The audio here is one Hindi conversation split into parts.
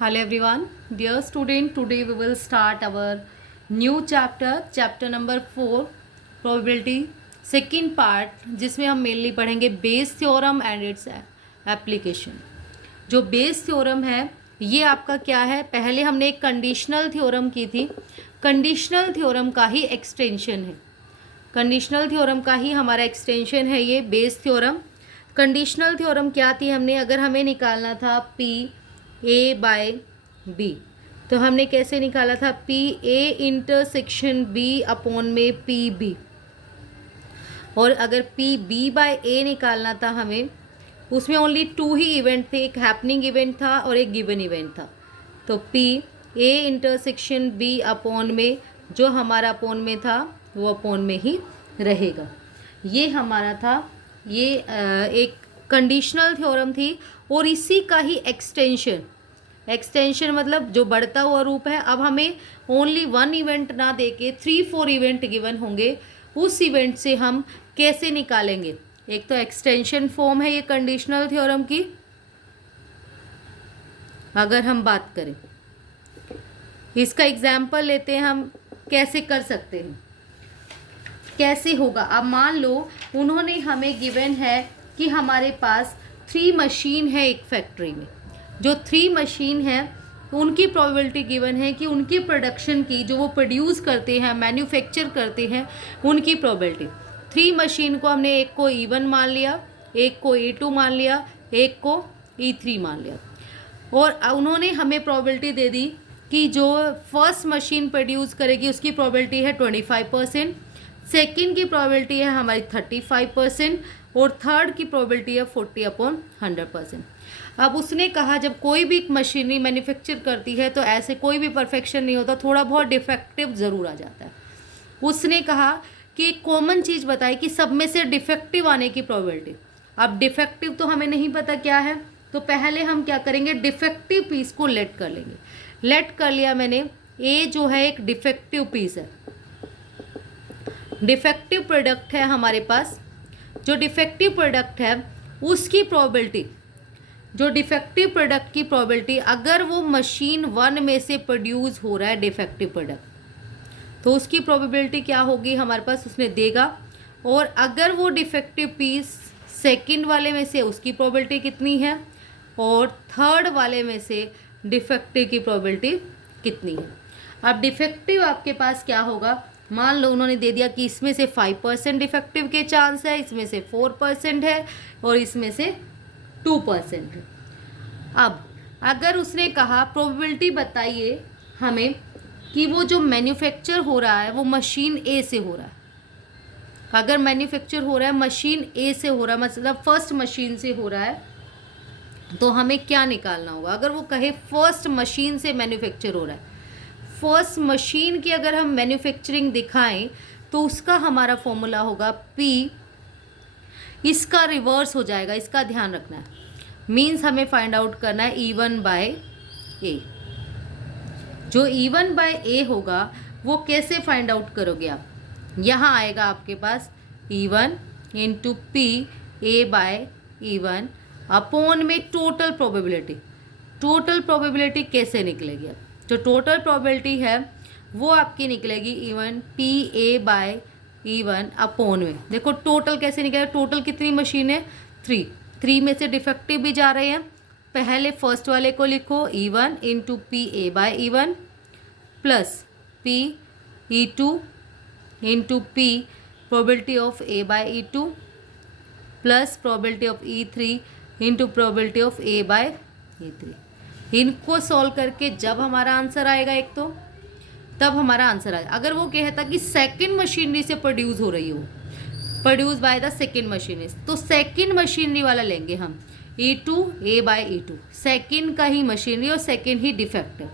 Hello everyone, dear student. Today we will start our new chapter number 4, probability, second part, जिसमें हम मेनली पढ़ेंगे Bayes theorem and its application. जो बेस थ्योरम है ये आपका क्या है, पहले हमने एक कंडीशनल थ्योरम की थी, कंडीशनल थ्योरम का ही एक्सटेंशन है, कंडीशनल थ्योरम का ही हमारा एक्सटेंशन है ये बेस थ्योरम। कंडीशनल थ्योरम क्या थी, हमने अगर हमें निकालना था पी ए बाय बी, तो हमने कैसे निकाला था, P A intersection B upon में पी बी। और अगर पी बी बाय ए निकालना था हमें, उसमें ओनली 2 ही इवेंट थे, एक हैपनिंग इवेंट था और एक गिवन इवेंट था। तो P A intersection B upon में, जो हमारा अपॉन में था वो अपॉन में ही रहेगा। ये हमारा था, ये एक कंडीशनल थ्योरम थी और इसी का ही एक्सटेंशन मतलब जो बढ़ता हुआ रूप है। अब हमें ओनली 1 इवेंट ना देके 3-4 इवेंट गिवन होंगे, उस इवेंट से हम कैसे निकालेंगे। एक तो एक्सटेंशन फॉर्म है ये कंडीशनल थ्योरम की। अगर हम बात करें इसका एग्जाम्पल लेते हैं, हम कैसे कर सकते हैं, कैसे होगा। अब मान लो उन्होंने हमें गिवन है कि हमारे पास 3 मशीन है एक फैक्ट्री में, जो 3 मशीन है उनकी प्रोबेबिलिटी गिवन है कि उनकी प्रोडक्शन की, जो वो प्रोड्यूस करते हैं, मैन्युफैक्चर करते हैं, उनकी प्रोबेबिलिटी। 3 मशीन को हमने एक को E1 मान लिया, एक को E2 मान लिया, एक को E3 मान लिया। और उन्होंने हमें प्रोबेबिलिटी दे दी कि जो फर्स्ट मशीन प्रोड्यूस करेगी उसकी प्रोबेबिलिटी है 25%, सेकेंड की प्रोबेबिलिटी है हमारी 35% और थर्ड की प्रोबेबिलिटी है 40/100%। अब उसने कहा जब कोई भी मशीनरी मैन्युफैक्चर करती है तो ऐसे कोई भी परफेक्शन नहीं होता, थोड़ा बहुत डिफेक्टिव ज़रूर आ जाता है। उसने कहा कि एक कॉमन चीज़ बताई कि सब में से डिफेक्टिव आने की प्रोबेबिलिटी। अब डिफेक्टिव तो हमें नहीं पता क्या है, तो पहले हम क्या करेंगे, डिफेक्टिव पीस को लेट कर लेंगे। लेट कर लिया मैंने, ए जो है एक डिफेक्टिव पीस है, डिफेक्टिव प्रोडक्ट है हमारे पास। जो डिफेक्टिव प्रोडक्ट है उसकी प्रोबेबिलिटी, जो डिफेक्टिव प्रोडक्ट की प्रोबेबिलिटी, अगर वो मशीन 1 में से प्रोड्यूस हो रहा है डिफेक्टिव प्रोडक्ट, तो उसकी प्रोबेबिलिटी क्या होगी हमारे पास, उसने देगा। और अगर वो डिफेक्टिव पीस सेकंड वाले में से, उसकी प्रोबेबिलिटी कितनी है, और थर्ड वाले में से डिफेक्टिव की प्रोबेबिलिटी कितनी है। अब डिफेक्टिव आपके पास क्या होगा, मान लो उन्होंने दे दिया कि इसमें से 5% डिफेक्टिव के चांस है, इसमें से 4% है और इसमें से 2% है। अब अगर उसने कहा प्रोबेबिलिटी बताइए हमें कि वो जो मैन्युफैक्चर हो रहा है वो मशीन ए से हो रहा है। अगर मैन्युफैक्चर हो रहा है मशीन ए से हो रहा है, मतलब फर्स्ट मशीन से हो रहा है, तो हमें क्या निकालना होगा। अगर वो कहे फर्स्ट मशीन से मैन्युफैक्चर हो रहा है, फर्स्ट मशीन की अगर हम मैन्युफैक्चरिंग दिखाएं तो उसका हमारा फॉर्मूला होगा पी, इसका रिवर्स हो जाएगा, इसका ध्यान रखना है। मीन्स हमें फाइंड आउट करना है E1 बाय ए। जो E1 बाय ए होगा वो कैसे फाइंड आउट करोगे आप, यहाँ आएगा आपके पास E1 into P A by E1 upon में टोटल प्रोबेबिलिटी। टोटल प्रोबेबिलिटी कैसे निकलेगी, अब जो टोटल प्रोबेबिलिटी है वो आपकी निकलेगी E1 P A by E1 upon में, देखो टोटल कैसे निकलेगा, टोटल कितनी मशीन है, 3 में से डिफेक्टिव भी जा रहे हैं। पहले फर्स्ट वाले को लिखो E1 into P A by E1 plus P E2 into P probability of A by E2 plus probability of E3 into probability of A by E3। इनको सॉल्व करके जब हमारा आंसर आएगा एक, तो तब हमारा आंसर आएगा। अगर वो कहता कि सेकंड मशीनरी से प्रोड्यूस हो रही हो, produce by the second machinery, तो सेकंड मशीनरी वाला लेंगे हम E2 A by E2, second का ही मशीनरी और सेकंड ही डिफेक्टिव,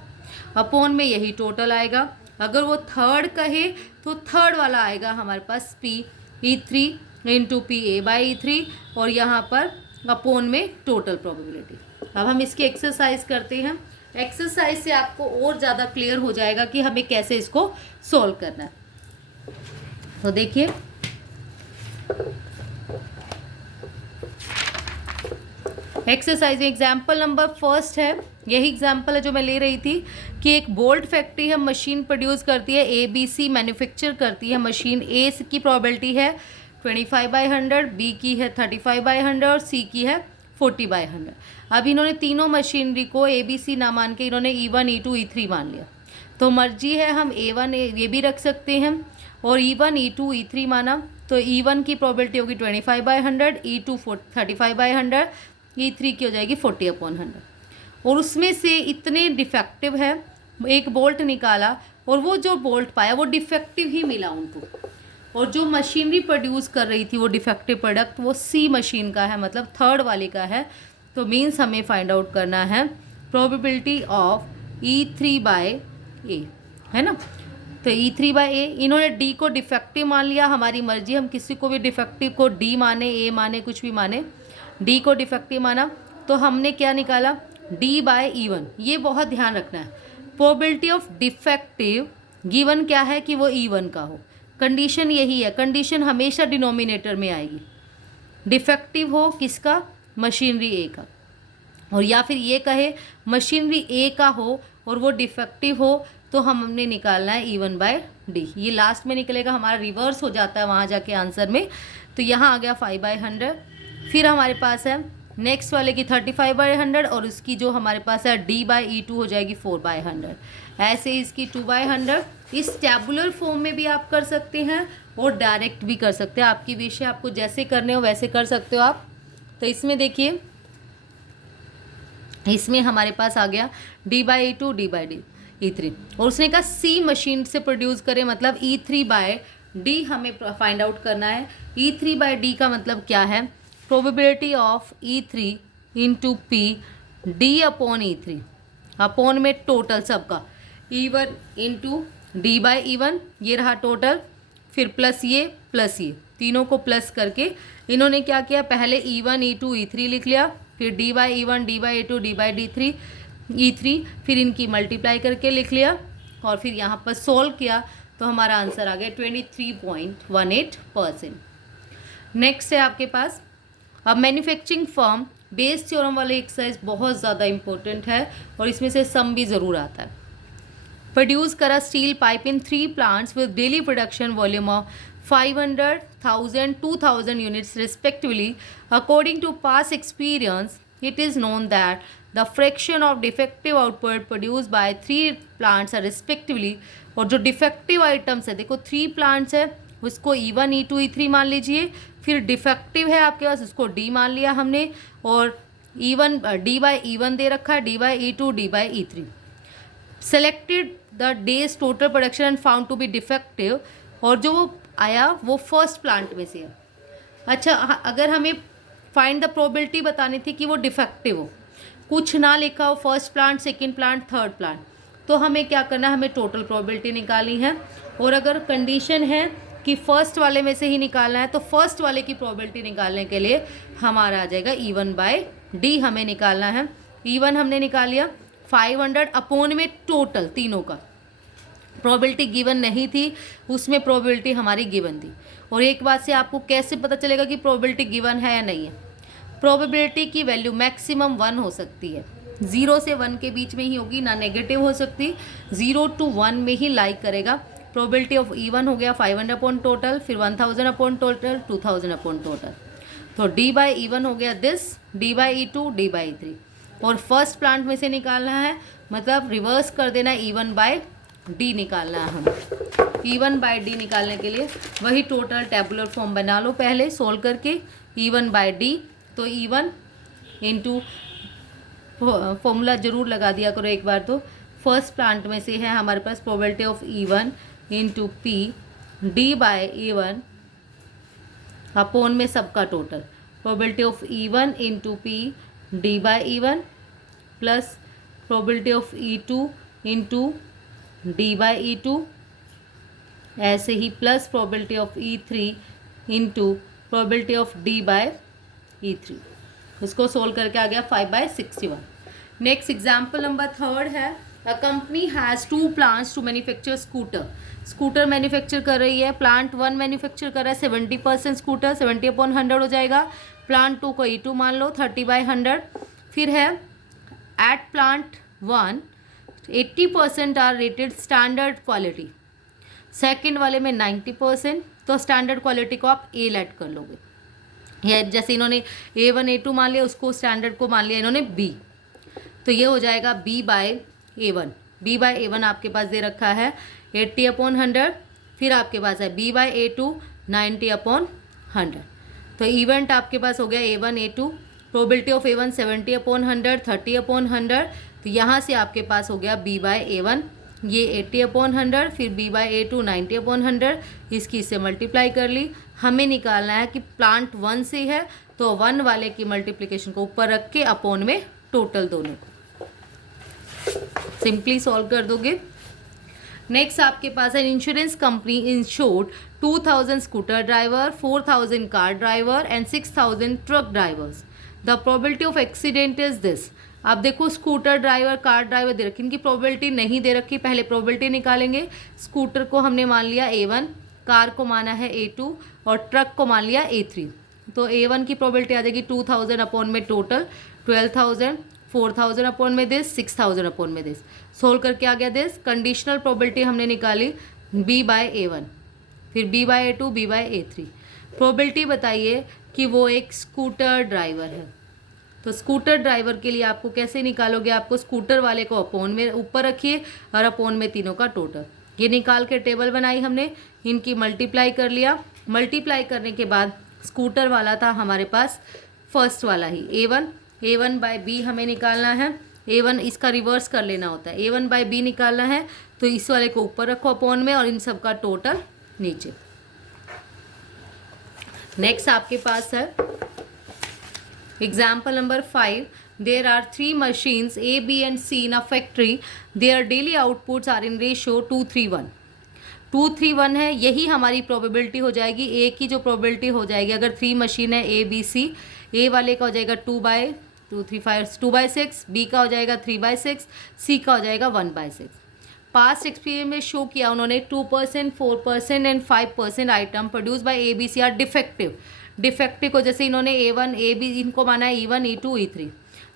अपॉन में यही टोटल आएगा। अगर वो थर्ड कहे तो थर्ड वाला आएगा हमारे पास P E3 into P A by E3 और यहाँ पर अपॉन में टोटल प्रोबेबिलिटी। अब हम इसकी एक्सरसाइज करते हैं, एक्सरसाइज से आपको और ज़्यादा क्लियर हो जाएगा कि हमें कैसे इसको सॉल्व करना है। तो देखिए एक्सरसाइज में एग्जाम्पल नंबर फर्स्ट है, यही एग्जाम्पल है जो मैं ले रही थी कि एक बोल्ट फैक्ट्री है, मशीन प्रोड्यूस करती है, ABC मैन्युफैक्चर करती है मशीन। ए की प्रोबेबिलिटी है 25/100, बी की है 35/100 और सी की है 40/100। अब इन्होंने तीनों मशीनरी को ABC ना मान के इन्होंने E1, E2, E3 मान लिया। तो मर्जी है हम A1 ये भी रख सकते हैं और E1, E2, E3 माना तो E1 की प्रोबेबिलिटी होगी 25/100, E2 35/100, E3 की हो जाएगी 40/100। और उसमें से इतने डिफेक्टिव है, एक बोल्ट निकाला और वो जो बोल्ट पाया वो डिफेक्टिव ही मिला उनको, और जो मशीनरी प्रोड्यूस कर रही थी वो डिफेक्टिव प्रोडक्ट वो सी मशीन का है, मतलब थर्ड वाले का है। तो मीन्स हमें फाइंड आउट करना है प्रोबेबिलिटी ऑफ E3/A, है ना। तो E3/A, इन्होंने D को डिफेक्टिव मान लिया, हमारी मर्जी, हम किसी को भी डिफेक्टिव को D माने, A माने, कुछ भी माने। D को डिफेक्टिव माना तो हमने क्या निकाला D/E1। ये बहुत ध्यान रखना है, प्रोबेबिलिटी ऑफ डिफेक्टिव गिवन क्या है कि वो E1 का हो। कंडीशन यही है, कंडीशन हमेशा डिनोमिनेटर में आएगी, डिफेक्टिव हो किसका, मशीनरी ए का, और या फिर ये कहे मशीनरी ए का हो और वो डिफेक्टिव हो तो हमने निकालना है E1/D। ये लास्ट में निकलेगा, हमारा रिवर्स हो जाता है वहाँ जाके आंसर में। तो यहाँ आ गया 5/100। फिर हमारे पास है नेक्स्ट वाले की 35/100 और उसकी जो हमारे पास है D/E2 हो जाएगी 4/100। ऐसे इसकी 2/100। इस टैबुलर फॉर्म में भी आप कर सकते हैं और डायरेक्ट भी कर सकते हैं, आपकी विश है, आपको जैसे करने हो वैसे कर सकते हो आप। तो इसमें देखिए, इसमें हमारे पास आ गया D/E2, D/E3 और उसने कहा सी मशीन से प्रोड्यूस करें, मतलब E3/D हमें फाइंड आउट करना है। E3/D का मतलब क्या है, probability of E3 into P D/E3, upon में टोटल सबका E1 इंटू D/E1, ये रहा टोटल, फिर प्लस ये तीनों को प्लस करके इन्होंने क्या किया, पहले E1, E2, E3 लिख लिया, फिर D/E1, D/E2, D/D3, E3, फिर इनकी मल्टीप्लाई करके लिख लिया और फिर यहाँ पर सोल्व किया तो हमारा आंसर आ गया 23.18%। नेक्स्ट है आपके पास, अब मैन्युफैक्चरिंग फर्म बेस थ्योरम वाले एक्सरसाइज बहुत ज़्यादा इंपॉर्टेंट है और इसमें से सम भी ज़रूर आता है। प्रोड्यूस करा steel pipe in 3 plants with daily production volume of 500, 1000, 2000 units respectively. According to past experience, it is known that the fraction of defective output produced by 3 plants are respectively, और जो डिफेक्टिव आइटम्स है, देखो 3 प्लांट्स है, उसको E1, E2, E3 मान लीजिए, फिर डिफेक्टिव है आपके पास, उसको D मान लिया हमने, और E1 D/E1 दे रखा है, D/E2, D/E3। Selected the days total production and found to be defective, और जो वो आया वो फर्स्ट प्लांट में से है। अच्छा, अगर हमें फाइंड द प्रोबेबिलिटी बतानी थी कि वो डिफेक्टिव हो, कुछ ना लिखा हो, first plant, second plant, third plant, तो हमें क्या करना है, हमें टोटल प्रोबेबिलिटी निकालनी है। और अगर कंडीशन है कि फर्स्ट वाले में से ही निकालना है तो फर्स्ट वाले की प्रोबेबिलिटी निकालने के लिए हमारा आ जाएगा E1/D हमें निकालना है। E1 हमने निकाल लिया 500 अपॉन में टोटल तीनों का, प्रोबेबिलिटी गिवन नहीं थी, उसमें प्रोबेबिलिटी हमारी गिवन थी। और एक बात से आपको कैसे पता चलेगा कि प्रोबेबिलिटी गिवन है या नहीं है, प्रोबेबिलिटी की वैल्यू मैक्सिमम 1 हो सकती है, 0 से 1 के बीच में ही होगी, ना नेगेटिव हो सकती, 0 to 1 में ही लाइक करेगा। प्रोबेबिलिटी ऑफ E1 हो गया 500 अपॉन टोटल, फिर 1000 अपॉन टोटल, 2000 अपॉन टोटल, तो D/E1 हो गया दिस, D/E2, D/E3, और फर्स्ट प्लांट में से निकालना है, मतलब रिवर्स कर देना है, E1/D निकालना है हमें। E1/D निकालने के लिए वही टोटल टेबुलर फॉर्म बना लो पहले सोल्व करके, E1/D, तो E1 इंटू फॉर्मूला जरूर लगा दिया करो एक बार, तो फर्स्ट प्लांट में से है हमारे पास probability of E1 into P D/E1 upon में सबका total, probability of E1 into P D/E1 plus probability of E2 into D/E2, ऐसे ही plus probability of E3 into probability of D/E3। उसको सोल्व करके आ गया 5/61। नेक्स्ट एग्जाम्पल नंबर 3 है, a company has 2 plants to manufacture scooter. Scooter manufacture कर रही है, प्लांट 1 मैन्युफैक्चर कर रहा है 70% स्कूटर, 70/100 हो जाएगा, प्लांट 2 को E2 मान लो 30/100। फिर है at plant 1 80% are rated standard quality, second वाले में 90%, तो स्टैंडर्ड क्वालिटी को आप ए लेट कर लोगे। या जैसे इन्होंने A1 A2 मान लिया, उसको स्टैंडर्ड को मान लिया इन्होंने B, तो ये हो जाएगा B/A1। B/A1 आपके पास दे रखा है 80/100, फिर आपके पास है B/A2 90/100। तो इवेंट आपके पास हो गया A1 A2, probability of A1 70/100 30/100, तो यहाँ से आपके पास हो गया B/A1 ये 80/100, फिर B/A2 90/100, इसकी इससे मल्टीप्लाई कर ली। हमें निकालना है कि प्लांट 1 से है तो 1 वाले की मल्टीप्लिकेशन को ऊपर रख के अपॉन में टोटल दोनों को सिंपली सॉल्व कर दोगे। नेक्स्ट आपके पास है insurance company insured 2000 scooter driver, 4000 car driver and 6000 truck drivers. The probability of accident is this. अब देखो स्कूटर ड्राइवर कार ड्राइवर दे रखी, इनकी प्रोबेबिलिटी नहीं दे रखी, पहले प्रोबेबिलिटी निकालेंगे। स्कूटर को हमने मान लिया A1, कार को माना है A2 और ट्रक को मान लिया A3। तो A1 की प्रोबेबिलिटी आ जाएगी 2000 अपॉन में टोटल 12000, 4000 अपॉन में दिस, 6000 अपॉन में दिस। सोल्व करके आ गया दिस। कंडीशनल प्रोबेबिलिटी हमने निकाली B/A1, फिर B/A2 B/A3। प्रोबेबिलिटी बताइए कि वो एक स्कूटर ड्राइवर है, तो स्कूटर ड्राइवर के लिए आपको कैसे निकालोगे, आपको स्कूटर वाले को अपॉन में ऊपर रखिए और अपॉन में तीनों का टोटल। ये निकाल के टेबल बनाई हमने, इनकी मल्टीप्लाई कर लिया। मल्टीप्लाई करने के बाद स्कूटर वाला था हमारे पास फर्स्ट वाला ही A1, A1/B हमें निकालना है। A1 इसका रिवर्स कर लेना होता है, A1/B निकालना है, तो इस वाले को ऊपर रखो अपॉन में और इन सब का टोटल नीचे। नेक्स्ट आपके पास है example number 5। There are 3 machines A, B and C in a factory. Their daily outputs are in ratio 2:3:1. 2:3:1 है, यही हमारी प्रोबेबिलिटी हो जाएगी। A की जो प्रोबेबिलिटी हो जाएगी, अगर 3 मशीन है A B C, A वाले का हो जाएगा 2/6, B का हो जाएगा 3/6, C का हो जाएगा 1/6। पास्ट एक्सपीरियंस में शो किया उन्होंने 2%, 4% and 5% item produce by A B C are defective. Defective को जैसे इन्होंने A1 AB इनको माना है E1 E2 E3,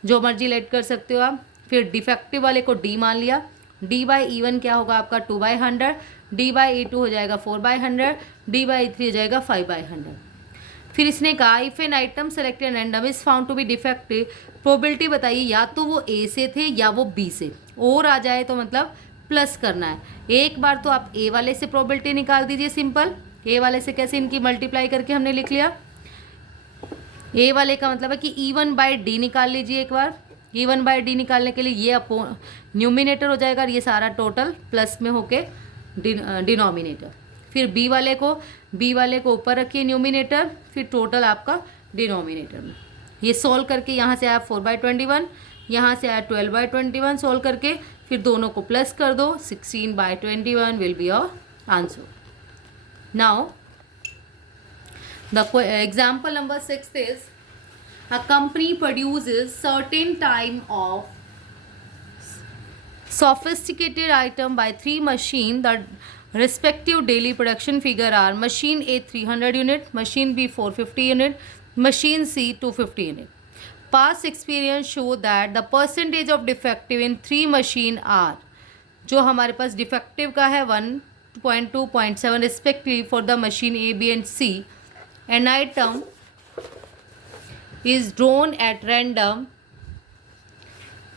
जो मर्जी लेट कर सकते हो आप। फिर डिफेक्टिव वाले को D मान लिया। D/E1 क्या होगा आपका 2/100, D/E2 हो जाएगा 4/100, D/E3 हो जाएगा 5/100। फिर इसने कहा if an item selected random is found to be defective, probability बताइए या तो वो A से थे या वो B से, और आ जाए तो मतलब प्लस करना है। एक बार तो आप A वाले से प्रोबेबिलिटी निकाल दीजिए सिंपल। A वाले से कैसे, इनकी मल्टीप्लाई करके हमने लिख लिया। A वाले का मतलब है कि E1/D निकाल लीजिए एक बार। E1/D निकालने के लिए ये अपॉन न्यूमिनेटर हो जाएगा और ये सारा टोटल प्लस में होके डिनोमिनेटर। फिर B वाले को ऊपर रखिए न्यूमिनेटर, फिर टोटल आपका डिनोमिनेटर में। ये सोल्व करके यहाँ से आया 4/21, यहाँ से आया 12/21। सोल्व करके फिर दोनों को प्लस कर दो, 16/21 will be your answer. Now the example number 6 is a company produces certain time of sophisticated item by 3 machine. The respective daily production figure are machine A 300 unit, machine B 450 unit, machine C 250 unit. Past experience show that the percentage of defective in 3 machine are, जो हमारे पास डिफेक्टिव का है 1.2, 0.7 respectively for the machine A B and C. An item is drawn at random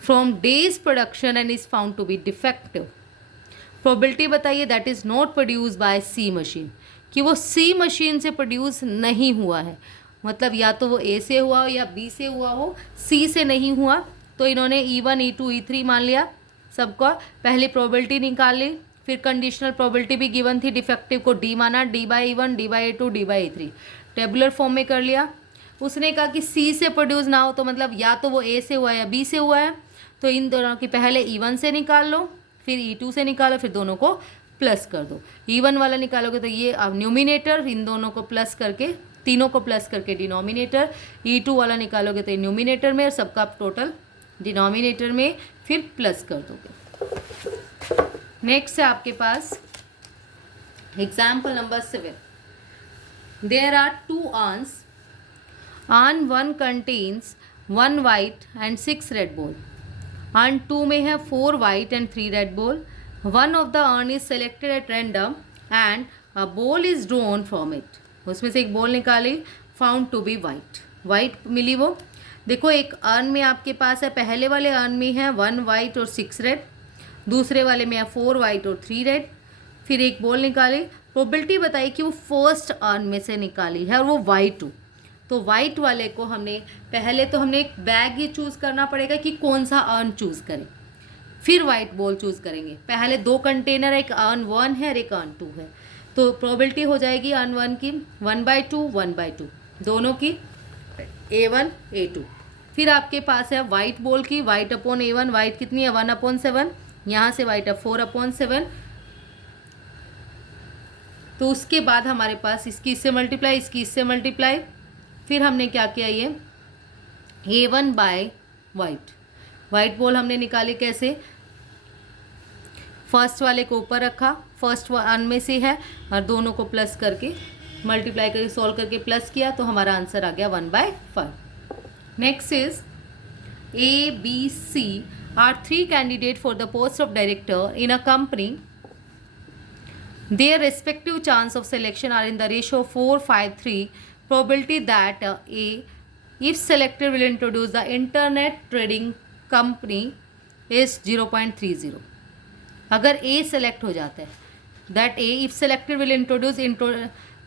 from day's production and is found to be defective. Probability बताइए that is not produced by C machine, कि वो C मशीन से प्रोड्यूस नहीं हुआ है, मतलब या तो वो A से हुआ हो या B से हुआ हो, C से नहीं हुआ। तो इन्होंने E1 E2 E3 मान लिया सबका, पहले प्रोबेबिलिटी निकाल ली। फिर कंडीशनल प्रोबेबिलिटी भी गिवन थी, डिफेक्टिव को D माना, D/E1 D/E2 D/E3 tabular form में कर लिया। उसने कहा कि C से प्रोड्यूस ना हो, तो मतलब या तो वो A से हुआ है या B से हुआ है, तो इन दोनों की पहले E1 से निकाल लो, फिर E2 से निकालो, फिर दोनों को प्लस कर दो। E1 वाला निकालोगे तो ये अब न्यूमिनेटर, इन दोनों को प्लस करके, तीनों को प्लस करके डिनोमिनेटर। E2 वाला निकालोगे तो न्यूमिनेटर में, सबका टोटल डिनोमिनेटर में, फिर प्लस कर दोगे। नेक्स्ट है आपके पास example number 7। There are 2 urns. Urn 1 contains 1 white and 6 red ball. Urn 2 में है 4 white and 3 red ball. One of the urn is selected at random and a ball is drawn from it. उसमें से एक बॉल निकाली, found to be white, white मिली वो। देखो एक अर्न में आपके पास है, पहले वाले अर्न में है 1 वाइट और 6 रेड, दूसरे वाले में है 4 वाइट और 3 रेड। फिर एक बॉल निकाली, प्रोबेबिलिटी बताई कि वो फर्स्ट अर्न में से निकाली है और वो वाइट हो। तो वाइट वाले को हमने पहले तो हमने एक बैग ही चूज़ करना पड़ेगा कि कौन सा अर्न चूज़ करें, फिर वाइट बॉल चूज़ करेंगे। पहले 2 कंटेनर, एक अर्न 1 है और एक अर्न 2 है, तो प्रोबेबिलिटी हो जाएगी अर्न 1 की 1/2 1/2 दोनों की, A1 A2। फिर आपके पास है वाइट बॉल की, वाइट अपॉन A1, वाइट कितनी है 1/7, यहाँ से वाइट है 4/7। तो उसके बाद हमारे पास इसकी इससे मल्टीप्लाई, इसकी इससे मल्टीप्लाई, फिर हमने क्या किया, ये A1 bye white, white ball हमने निकाली कैसे, फर्स्ट वाले को ऊपर रखा, फर्स्ट अर्न में से है और दोनों को प्लस करके मल्टीप्लाई करके सॉल्व करके प्लस किया, तो हमारा आंसर आ गया 1/5। Next is ABC are 3 candidate for the post of director in a company. Their respective chance of selection are in the ratio 4:5:3. Probability that A, if selected, will introduce the internet trading company is 0.30. अगर A सेलेक्ट हो जाता है, that A if selected will introduce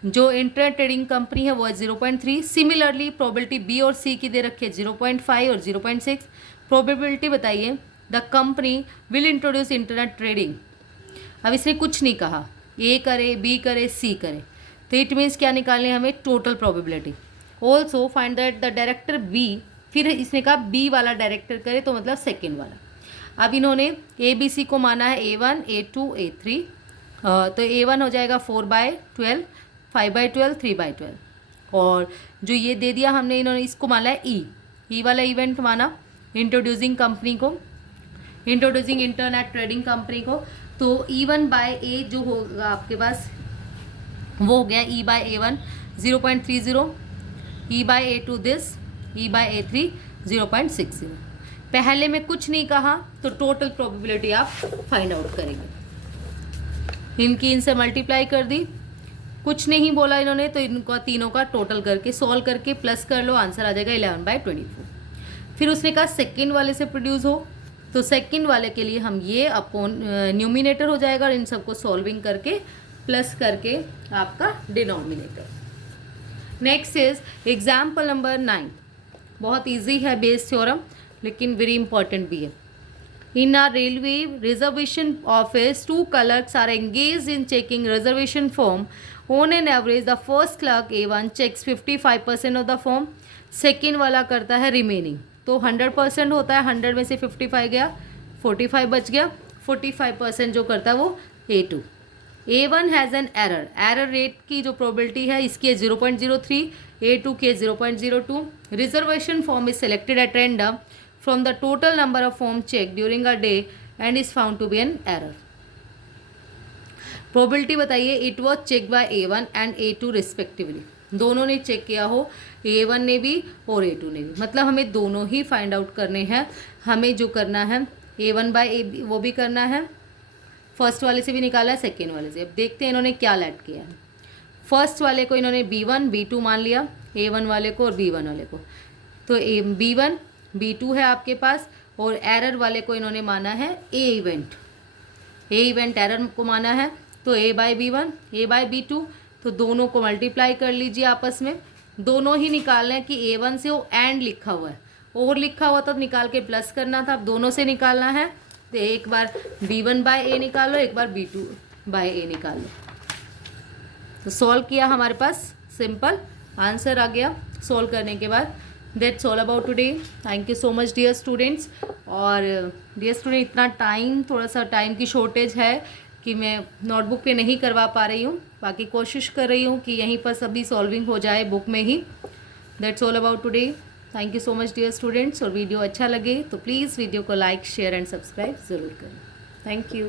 जो इंटरनेट ट्रेडिंग कंपनी है वो है 0.3। सिमिलरली प्रोबेबिलिटी B और C की दे रखी है 0.5 और 0.6। प्रोबेबिलिटी बताइए the company will introduce internet trading. अब इसने कुछ नहीं कहा, A करे, B करे, C करे, तो इट मीन्स क्या निकालनी है हमें, total probability. Also find that the director B, फिर इसने कहा B वाला डायरेक्टर करे, तो मतलब सेकेंड वाला। अब इन्होंने ABC को माना है A1 A2 A3, तो A1 हो जाएगा 4/12, 5/12, 3/12, और जो ये दे दिया हमने, इन्होंने इसको माना है E वाला इवेंट माना, इंट्रोड्यूसिंग कंपनी को, इंट्रोड्यूसिंग इंटरनेट ट्रेडिंग कंपनी को। तो E1/A जो होगा आपके पास वो हो गया E/A1 0.30, E/A2 दिस, E/A3 0.60। पहले में कुछ नहीं कहा तो टोटल प्रोबेबिलिटी आप फाइंड आउट करेंगे। इनकी इनसे मल्टीप्लाई कर दी, कुछ नहीं बोला इन्होंने, तो इनका तीनों का टोटल करके सॉल्व करके प्लस कर लो, आंसर आ जाएगा 11/24। फिर उसने कहा सेकेंड वाले से प्रोड्यूस हो, तो सेकंड वाले के लिए हम ये अपॉन न्यूमिनेटर हो जाएगा और इन सबको सॉल्विंग करके प्लस करके आपका denominator. Next is example number 9, बहुत इजी है बेस थ्योरम, लेकिन वेरी इंपॉर्टेंट भी है। In are railway reservation office 2 clerks are engage in checking reservation form. On an average the first clerk A1 checks 55% of the form, second वाला करता है रिमेनिंग, तो 100% होता है, 100 में से 55 गया, 45 बच गया, 45% जो करता है वो A2। A1 has an error, error rate की जो प्रोबेबिलिटी है इसकी है 0.03, A2 की 0.02। Reservation form is selected at random from the total number of form check during a day and is found to be an error. Probability बताइए, it was check by A1 and A2 respectively, दोनों ने चेक किया हो, A1 ने भी और A2 ने भी, मतलब हमें दोनों ही फाइंड आउट करने हैं। हमें जो करना है A1/A वो भी करना है, फर्स्ट वाले से भी निकाला है, सेकेंड वाले से। अब देखते हैं इन्होंने क्या ऐड किया है। फर्स्ट वाले को इन्होंने B1 B2 मान लिया, A1 वाले को और B1 वाले को, तो B1 B2 है आपके पास, और एरर वाले को इन्होंने माना है A इवेंट एरर को माना है, तो A/B1 A/B2, तो दोनों को मल्टीप्लाई कर लीजिए आपस में, दोनों ही निकालना है कि A1 से वो एंड लिखा हुआ है, और लिखा हुआ तब निकाल के प्लस करना था, अब दोनों से निकालना है, तो एक बार B1/A निकालो, एक बार B2/A निकालो। तो सॉल्व किया, हमारे पास सिंपल आंसर आ गया सॉल्व करने के बाद। That's all about today, thank you so much dear students. और डियर स्टूडेंट, इतना टाइम, थोड़ा सा टाइम की शॉर्टेज है कि मैं नोटबुक पे नहीं करवा पा रही हूँ, बाकी कोशिश कर रही हूँ कि यहीं पर सभी सॉल्विंग हो जाए बुक में ही। That's all about today, thank you so much dear students. और वीडियो अच्छा लगे तो प्लीज़ वीडियो को लाइक शेयर एंड सब्सक्राइब ज़रूर करें। Thank you.